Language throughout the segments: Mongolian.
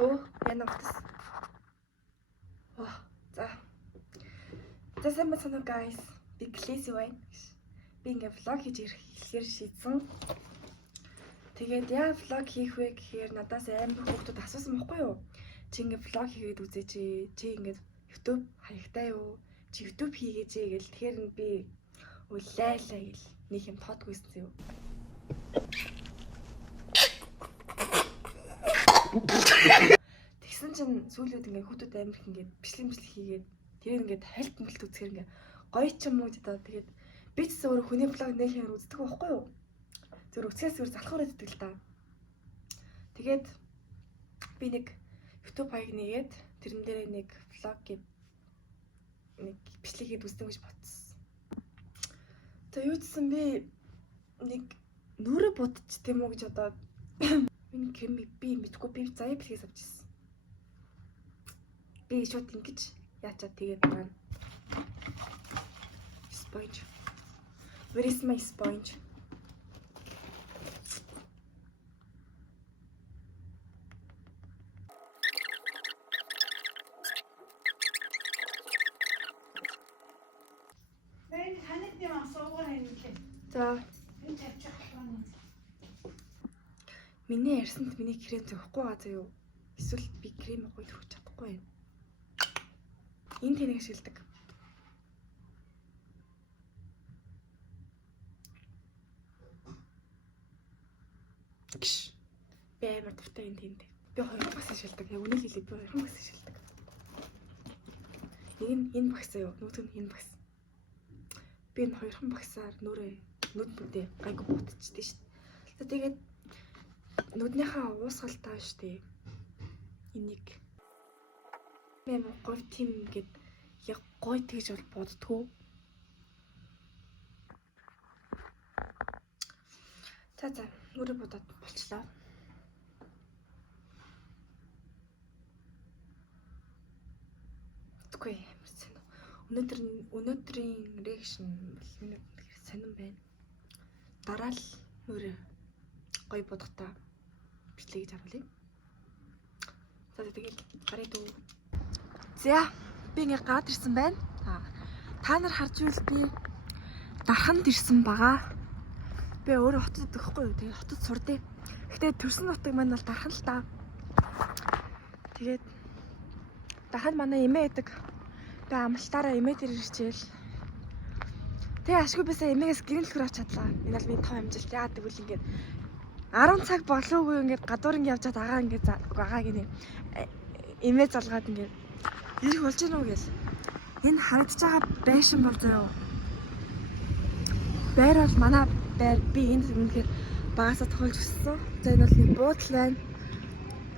Оо, яна утас. За. За сайн байна guys. Би Клэси байна. Би ингээ влог хийж ирэхээр шийдсэн. Тэгээд яа влог хийх вэ гэхээр надаас амар хүүхдүүд асуусан байхгүй юу? Чи ингээ влог хийгээд үзээч. Чи ингээ YouTube хаягтай юу? Чи YouTube хийгээч гэл. Тэгэхээр би үлээлээ гэл. Нэг юм тоодгүйсэн юу? Тэгсэн чинь сүүлүүд ингээ хүүхдүүд амар их ингээ бичлэг хийгээд тэр ингээд хальт мэлт үзэхэр ингээ гоё ч юм уу даа. Тэгээд би ч өөрөө хүний влог нэг хэмээр үздэг байхгүй юу? Зөв үцгээс зүгээр залхуур өгдөг л та. Тэгээд би нэг YouTube хаяг нэгээд тэрэн дээрээ нэг влог гээд нэг бичлэг хийд үздэг гэж бодсон. За юу гэсэн би нэг нүрэ будчих тийм үү гэж одоо миний кэми би мэдгүй би заяа бэлгээс авчихсан. Би шууд ингэж яачаа тэгээд байна. Sponge. Where is my sponge? За. Миний ярьсанд миний крем зөөхгүй байгаа зөө юу? Эсвэл би крем гоё төрөж чадахгүй юм. Энэ тэнэг шилдэг. Би амар дуртай энэ тэнд. Би хоёр багс шилдэг. Яг үнийг хэлээд би хоёр багс шилдэг. Нэг нь энэ багс юу? Нөгөөх нь энэ багс. Би энэ хоёрхан багсаар нүрээ нүд нүдээ гайгүй бутчихдээ шүү дээ. Тэгээд нүднийхээ уусгалтаа шүү дээ. Энийг мэн гоё тийм ингээд яг гоё тэгж бол боддгоо. За нүрээ бодоод болчлаа. Тэггүй өнөөдрийн реакшн бол минь сонирн байна. Дараа л нүрээ гоё бодохтаа бичлэг гэж харуулъя. За тэгэл гарыг дүү. За би ингээ гад ирсэн байна. Та нар харж байвал би дарханд ирсэн байгаа. Би өөрөө хотод өгөхгүй юу. Тэгээ хотод сурдээ. Гэтэ төрсөн нутаг маань бол дархан л та. Тэгээд дахад манай эмээ байдаг. Би амлалтаараа эмээ дээр ирчихэл. Тэгээ ашгүй бисаа эмээгээс гэрэн төлхөр авч чадлаа. Энэ бол миний 5 амжилт. Яагаад гэвэл ингээд 10 цаг болоогүй ингээд гадуур ингээд явж чад агаа ингээд агаа гинэ. Эмээ залгаад ингээд ирэх болж гинөө гэл. Энэ харагдаж байгаа байшин бол зөө. Байр бол манай байр. Би энд үнэхээр багасаа тохиолж өссөн. За энэ бол нэг буудал байна.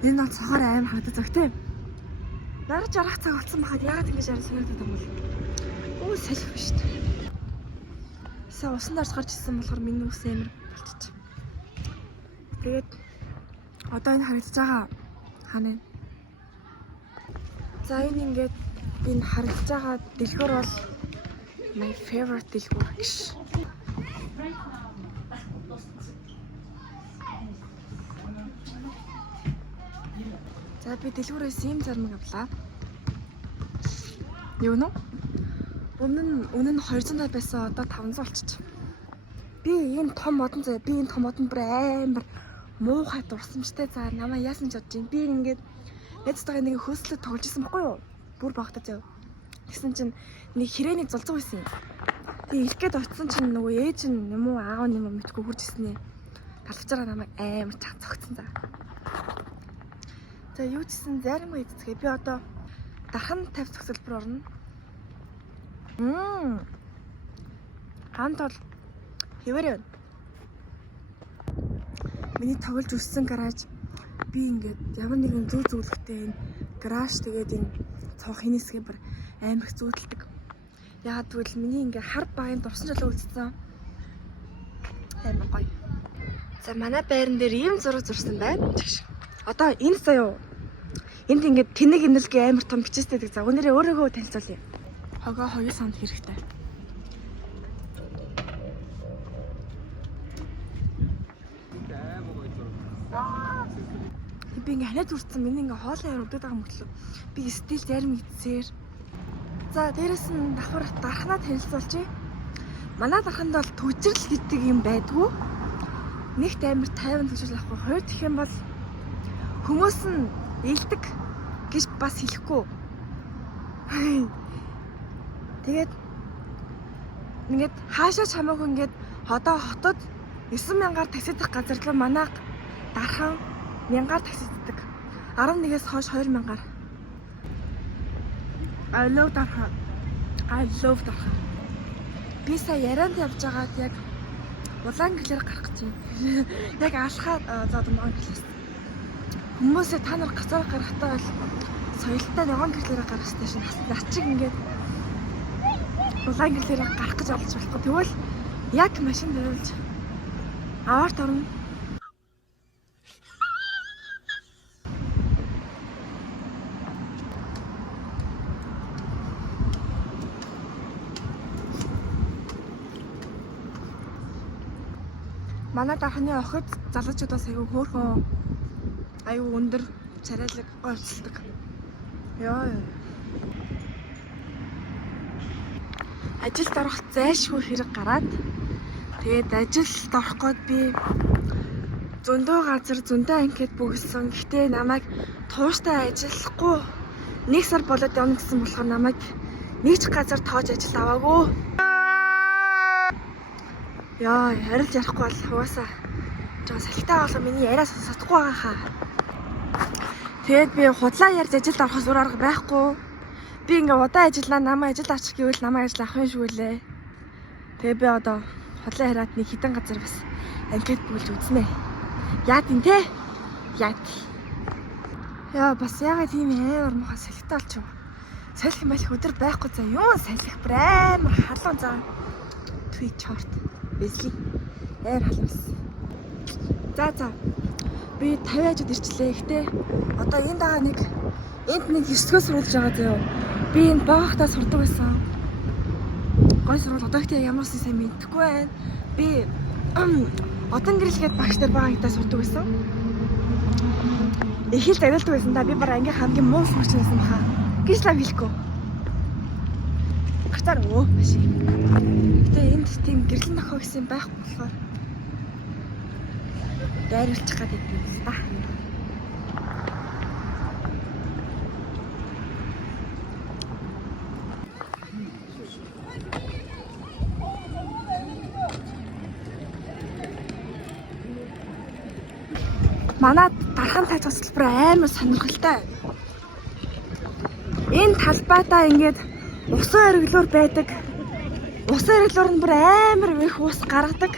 Энэ бол цохоор аим харагдаж байгаа тийм. Нарж арах цаг болсон бахад яагаад ингэж арай санагдаад юм бол. Өө салхив шүү дээ. Са усан дарж гарч ирсэн болохоор миний ус амар болчих. Тэгээд одоо энэ харагдаж байгаа хана. За энэ ингээд энэ харагдаж байгаа дэлгүүр бол my favorite дэлгүүр гэж. За би дэлгүүрээс ийм зармаг авлаа. Юу нөө? Өмнө нь 200 байсан одоо 500 болчих. Би энэ том модон заяа. Би энэ том модон бүр амар муухай дурсамжтай. За намаа яасан ч бодож байна. Би ингээд найзтайгаа нэг хөөслөд тоглож исэн байхгүй юу? Бүр багтаж яв. Тэгсэн чинь нэг хэрээний зулцсан байсан юм. Тэгээ ирэх гээд очсон чинь нөгөө ээж нь юм уу аав нь юм уу мэдгүй хурж ирсэн ээ. Талхажраа намайг амар чаг цогцсон за. За юу ч гэсэн зарим үедцгээ би одоо дархан 50 цогцлбор орно. Хамт бол хэвээр байна. Миний тоглож өссөн гараж би ингээд ямар нэгэн зүү зүйлхтэй энэ гараж тэгээд энэ цонх хинэсгээ бүр амар их зүүдэлдэг. Яагаад гэвэл миний ингээд хар багын дурсан жолоо үлдсэн. Амар гоё. За манай байран дээр ийм зураг зурсан байна. Одоо энэ заяа. Энд ингээд тэнэг энэлгээ амар том бичээстэй. За өнөөдрөө өөрөөгөө танилцуулъя. Хогоо 2 санд хэрэгтэй. би ингээ ханаад үрцэн миний ингээ хоолын яар өдөд байгаа мөртлөө би стил зарим идсээр. За дээрэс нь давхар дарахнаа танилцуулчих. Манай дарханд бол төвчрэл гэдэг юм байдгүй. Нэгт амар тайван төвчрэл авахгүй. Хоёр гэх юм бол хүмүүс нь илдэг гэж бас хэлэхгүй. Тэгээд ингээд хаашаа ч хамаагүй ингээд одоо хотод 9,000-аар таксидах газар руу манай дархан 1000-аар таксиддаг. 11-ээс хойш 2,000-аар. I love дархан. Би сая ярианд явж байгаад яг улаан гэлээр гарах гэж байна. Яг алхаад зодомгоо гэлээс. Хүмүүсээ та нар гацаар гарахтаа бол соёлтой ногоон гэрлээрээ гарах хэрэгтэй шин. Над чиг ингээд улаан гэрлээрээ гарах гэж олж болохгүй. Тэгвэл яг машин дөрүүлж аваарт орно. Манай дарханы охид залуучуудаас аягүй хөөрхөн аягүй өндөр царайлаг ойцолдог. Яа. Ажилд орох зайлшгүй хэрэг гараад тэгээд ажилд орох гээд би зөндөө газар зөндөө анкет бүгэлсэн. Гэхдээ намайг тууштай ажиллахгүй 1 сар болоод явна гэсэн болохоор намайг нэг ч газар тоож ажилд аваагүй. Яа, харилж ярихгүй бол хугаасаа жоо салхитай болоо миний яриа сонсохгүй байгаа хаа. Тэгээд би худлаа ярьж ажилд орохос өөр арга байхгүй. Би ингээ удаан ажиллаа намайг ажилд авчих гэвэл намайг ажил авах юм шүү лээ. Тэгээд би одоо худлаа хараад нэг хитэн газар бас анкет бүгэлж үзнэ. Яа тийм те? Яа. Яа бас ягаад тийм амар муха салхитай болчих. Салхи малх өдөр байхгүй за юу салхи амар халуун заа. Твич чорт. Бэсли. Ээр халуус. За. Би 50 ажид ирчлээ. Гэхдээ одоо энэ дагаа нэг энд нэг 9-өөс сурулж байгаа заяа. Би энэ багтаа сурдаг байсан. Гой сурвал одоо ихтэй ямар ч сайн мэдхгүй байна. Би одон гэрэлгээд багш нар багтаа сурдаг байсан. Эхэлж авилдаг байсан да. Би бараа ингээ хамгийн муу сурч байсан баха. Гэж лав хэлэхгүй. Гартаар өө маш. Гэтэ энд тийм гэрлэн нохоо гэсэн байхгүй болохоор дайруулчих гээд байд та. Манай дархан тайц хөтөлбөр амар сонирхолтой. Энэ талбайдаа ингээд усан ориглоор байдаг. Усан ориглоор нь бүр амар их ус гаргадаг.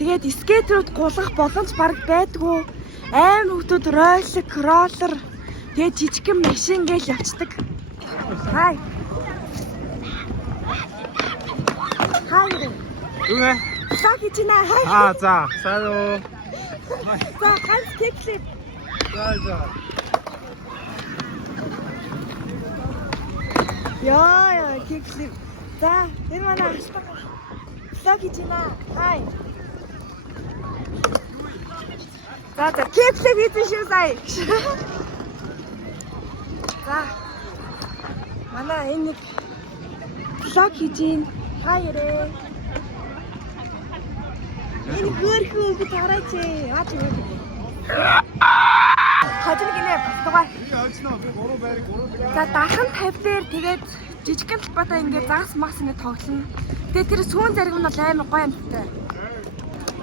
Тэгээд скейтерүүд гулгах боломж баг байдгүй. Амар хүмүүс роллер. Тэгээд жижигхэн машин гээл явцдаг. Хай. Юу вэ? Саа гэж нэ хай. За. Сайн уу? За ганц кеклээ. За. Яа, кеклээ. За, энэ манай хастаг. Саа гэж нэ хай. За, кеклээ хийсэн шүү сая. За. Манай энэ нэг влог хийж ийн. Хайрээ. Энэ хөрхөө би тараач. Аач юу. Хажиг гинэ батгаа. За дахин 50 дээр тэгээд жижигхэн талбайдаа ингээд загас макс ингээд тоглоно. Тэгээд тэр сүүн зариг нь бол амар гоё амттай.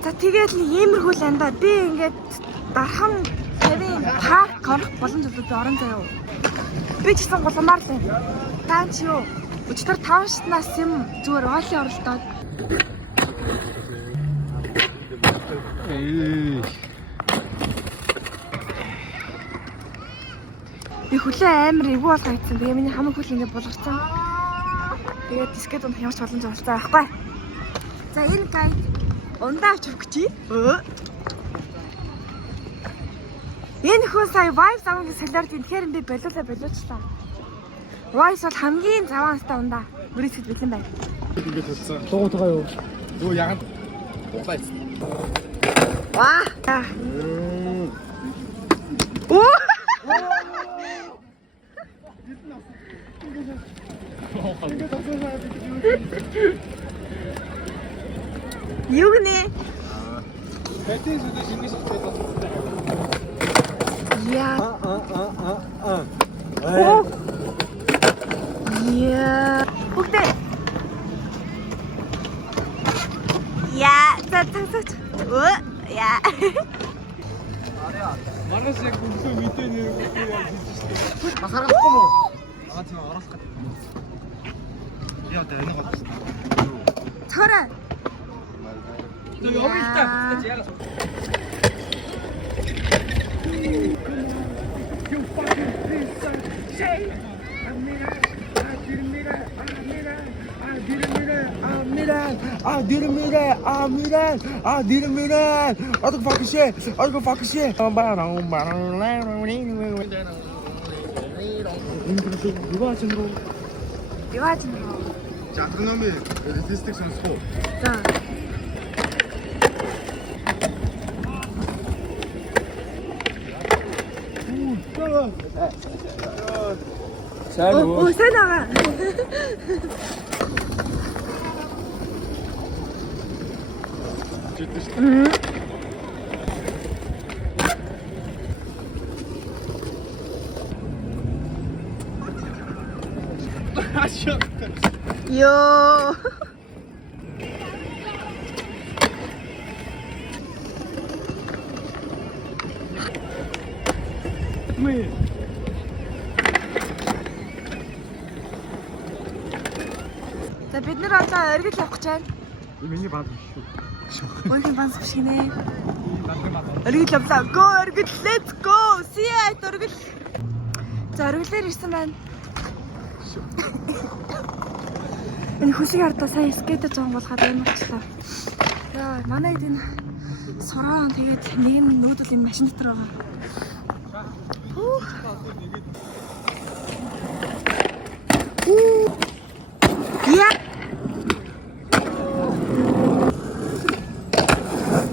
За тэгээд иймэрхүү л андаа би ингээд дархан 50 парк орох боломжтой би орон заяа. Би ч гэсэн голомаар л байна. Таа чи юу? Өчтөр 5 шатнаас юм зүгээр оолын оролдоод. Би хүлээ амар эвгүй болгоо ийцэн. Тэгээ миний хамаг хүл ингээд булгарсан. Тэгээд дискет унах ямарч боломж олцоо байхгүй. За энэ гайд ундаа авч өгч. Энэ хүн сая Vibe замгийн солиор тэгэхээр би болиулаачлаа. Vibe бол хамгийн заваанстай ундаа. Бүрийсэд бэлэн байна. Ингээд хэлсэн. Дугуйтгаа юу? Юу ягаад? Углаа. Ваа. Оо! 이야. 아. 오. 이야. 혹대. 야, 야. 말하시에 공수 밑에 있는 거. 아 사람 꼬모. 아 지금 알았을 것 같아. 야 내가 봤어. 철아. 저 여기 있다. 진짜 지하가. 요아진으로. 자, 그러면 디스틱션 스포. 자. 오, 새 나가. 요. За бид нар одоо оргил явах гэж байна. Миний бааз шүү. Өөрхийн банс биш гинэ. Оргил явлаа. Go оргил, let's go. See you at оргил. За оргилээр ирсэн байна. Энэ хөшиг ардаа сайн скейтер жоон болгоод амар болчихлоо. Яа, манай хэд энэ сороон тэгээд нэг нь нүүдэл энэ машин дотор байгаа. Я.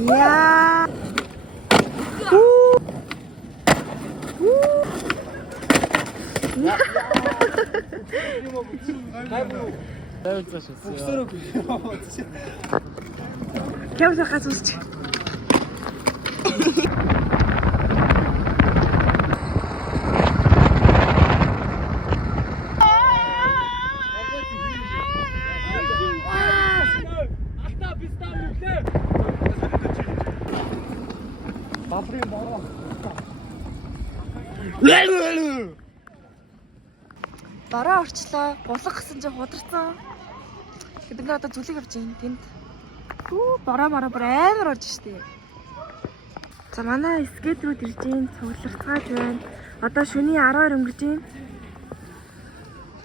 Я. 복수로 Кем 가서 웃지. Бараа орчлоо. Булах гэсэн чинь хударсан. Бид нар одоо зүлэг явж байна тэнд. Хүү бараа бүр амар орж штэ. За манай скейт руу ирж байна. Цугларцгааж байна. Одоо шөнийн 12 өнгөрж байна.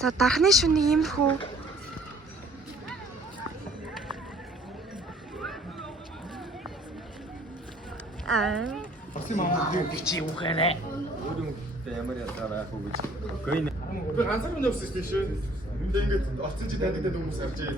За дархны шөнийн иймэрхүү. чи ухаарай. Ямар ятгаа байх уу гэж. Үгүй нэ. Би ганцхан явсан шүү дээ. Тэг ингээд орцсон чи танигдаад хүмүүс авчээ.